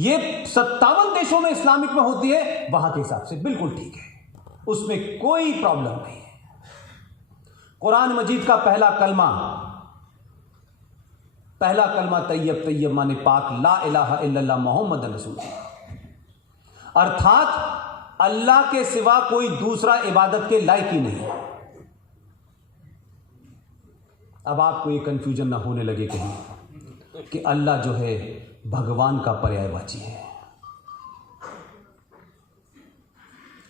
ये 57 देशों में इस्लामिक में होती है, वहां के हिसाब से बिल्कुल ठीक है, उसमें कोई प्रॉब्लम नहीं है। कुरान मजीद का पहला कलमा तैयब, तैयब माने पाक, ला इलाहा इल्लल्लाह मोहम्मद रसूलुल्लाह, अर्थात अल्लाह के सिवा कोई दूसरा इबादत के लायक ही नहीं। अब आपको ये कंफ्यूजन ना होने लगे कहीं कि अल्लाह जो है भगवान का पर्यायवाची है।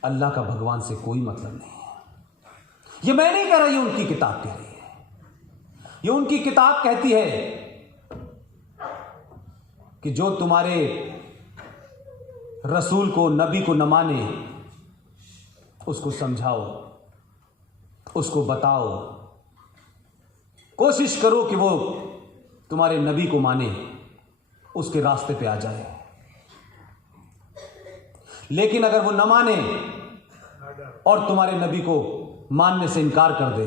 अल्लाह का भगवान से कोई मतलब नहीं है। ये मैं नहीं कह रहा, ये उनकी किताब कह रही है। ये उनकी किताब कहती है कि जो तुम्हारे रसूल को, नबी को न माने, उसको समझाओ, उसको बताओ, कोशिश करो कि वो तुम्हारे नबी को माने, उसके रास्ते पे आ जाए। लेकिन अगर वो न माने और तुम्हारे नबी को मानने से इनकार कर दे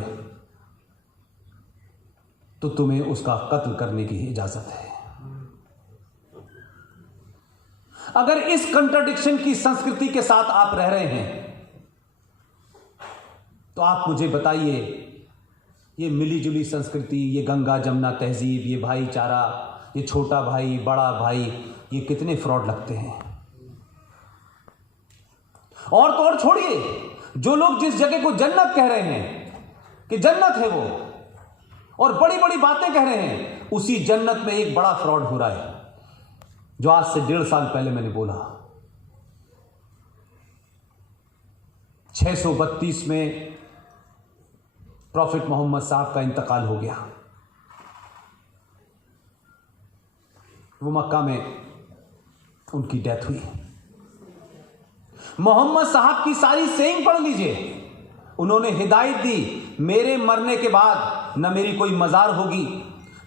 तो तुम्हें उसका कत्ल करने की इजाजत है। अगर इस कंट्राडिक्शन की संस्कृति के साथ आप रह रहे हैं तो आप मुझे बताइए, ये मिलीजुली संस्कृति, ये गंगा जमुना तहजीब, ये भाईचारा, ये छोटा भाई बड़ा भाई, ये कितने फ्रॉड लगते हैं। और तो और छोड़िए, जो लोग जिस जगह को जन्नत कह रहे हैं कि जन्नत है वो, और बड़ी बड़ी बातें कह रहे हैं, उसी जन्नत में एक बड़ा फ्रॉड हो रहा है जो आज से 1.5 साल पहले मैंने बोला। 632 में प्रॉफिट मोहम्मद साहब का इंतकाल हो गया। वो मक्का में उनकी डेथ हुई। मोहम्मद साहब की सारी सेइंग पढ़ लीजिए। उन्होंने हिदायत दी, मेरे मरने के बाद न मेरी कोई मज़ार होगी,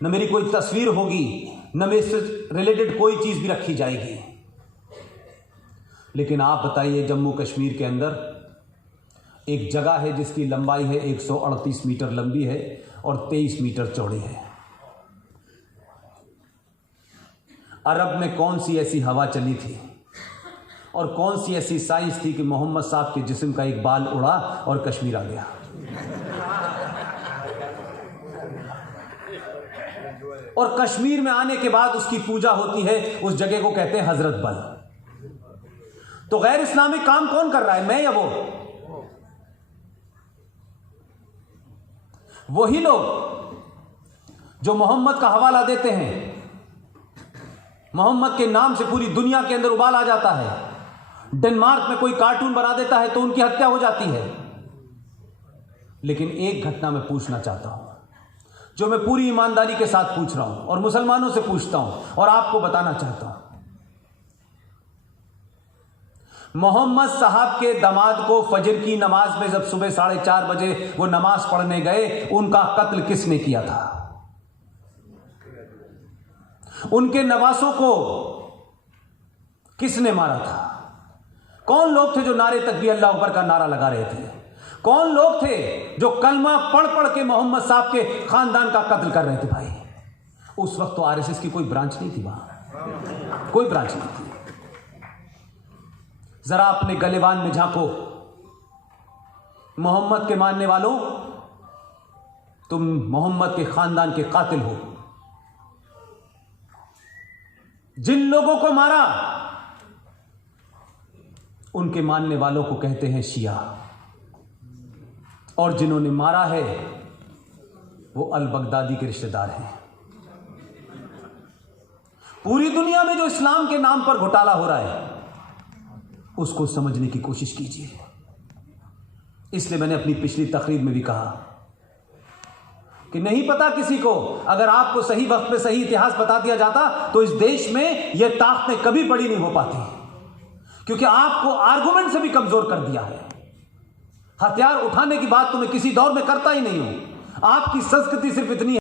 न मेरी कोई तस्वीर होगी, न मेरे से रिलेटेड कोई चीज़ भी रखी जाएगी। लेकिन आप बताइए, जम्मू कश्मीर के अंदर एक जगह है जिसकी लंबाई है 138 मीटर लंबी है और 23 मीटर चौड़ी है। अरब में कौन सी ऐसी हवा चली थी और कौन सी ऐसी साइंस थी कि मोहम्मद साहब के जिस्म का एक बाल उड़ा और कश्मीर आ गया। और कश्मीर में आने के बाद उसकी पूजा होती है, उस जगह को कहते हैं हजरत बल। तो गैर इस्लामिक काम कौन कर रहा है, मैं या वो? वही लोग जो मोहम्मद का हवाला देते हैं, मोहम्मद के नाम से पूरी दुनिया के अंदर उबाल आ जाता है। डेनमार्क में कोई कार्टून बना देता है तो उनकी हत्या हो जाती है। लेकिन एक घटना मैं पूछना चाहता हूं, जो मैं पूरी ईमानदारी के साथ पूछ रहा हूं और मुसलमानों से पूछता हूं और आपको बताना चाहता हूं। मोहम्मद साहब के दामाद को फजर की नमाज में जब सुबह 4:30 बजे वो नमाज पढ़ने गए, उनका कत्ल किसने किया था? उनके नवासों को किसने मारा था? कौन लोग थे जो नारे तकबीर अल्लाह अकबर का नारा लगा रहे थे? कौन लोग थे जो कलमा पढ़ पढ़ के मोहम्मद साहब के खानदान का कत्ल कर रहे थे? भाई, उस वक्त तो आरएसएस की कोई ब्रांच नहीं थी, वहां कोई ब्रांच नहीं थी। जरा अपने गलेबान में झांको, मोहम्मद के मानने वालों, तुम मोहम्मद के खानदान के कातिल हो। जिन लोगों को मारा उनके मानने वालों को कहते हैं शिया, और जिन्होंने मारा है वो अल बगदादी के रिश्तेदार हैं। पूरी दुनिया में जो इस्लाम के नाम पर घोटाला हो रहा है उसको समझने की कोशिश कीजिए। इसलिए मैंने अपनी पिछली तकरीर में भी कहा कि नहीं पता किसी को, अगर आपको सही वक्त पे सही इतिहास बता दिया जाता तो इस देश में यह ताकतें कभी बड़ी नहीं हो पाती, क्योंकि आपको आर्गुमेंट से भी कमजोर कर दिया है। हथियार उठाने की बात तो मैं किसी दौर में करता ही नहीं हूं। आपकी संस्कृति सिर्फ इतनी